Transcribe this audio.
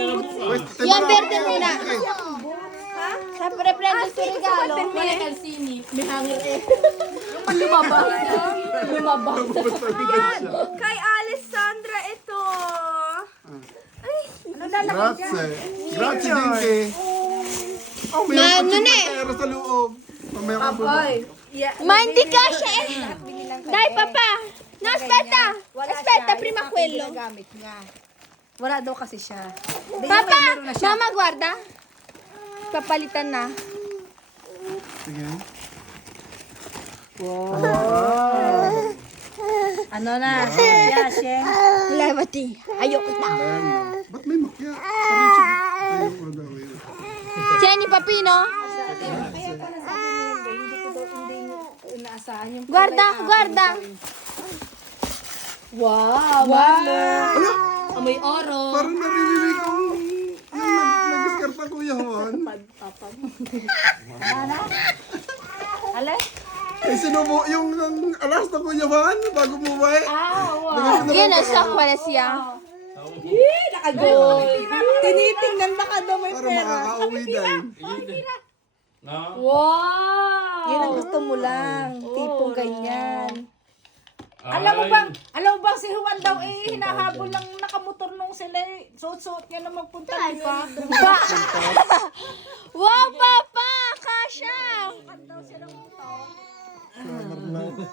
Yung verde muna. Sa pre-prendo sa regalo. May kalsini. May hanger eh. Lumabas. Lumabas. Kay Alessandra ito. Grazie. Grazie, Dinky. Oh, may Ano na eh? pera sa loob. Mamaya ka po. Mandi ka siya eh. Dai, papa. No, aspetta. Aspetta, prima quello. Gamit niya. Wala daw kasi siya. Papa, mama, guarda. Papalitan na. Sige. Ano na? Yashe. Levati. Ayoko na. Ba't may makya? Ayun ko daw yun. Jenny Papino. Inaasahan yung Guarda, guarda. Wow. Ano? Amoy oro. Parang naririnig akong nag-diskarta Kuya Juan. Alay? Ay, sinubo yung alas na Kuya Juan bago mo ba eh? Yan, nasa kwala siya. Nakagoy. Tinitingnan baka daw may Para makakauwi din. Wow. Yun ang gusto mo lang. Tipong ganyan. Alam mo bang si Juan daw hinahabol lang nakamotor nung sila suot-suot niya na magpunta dito. Wow, papa! Kasha!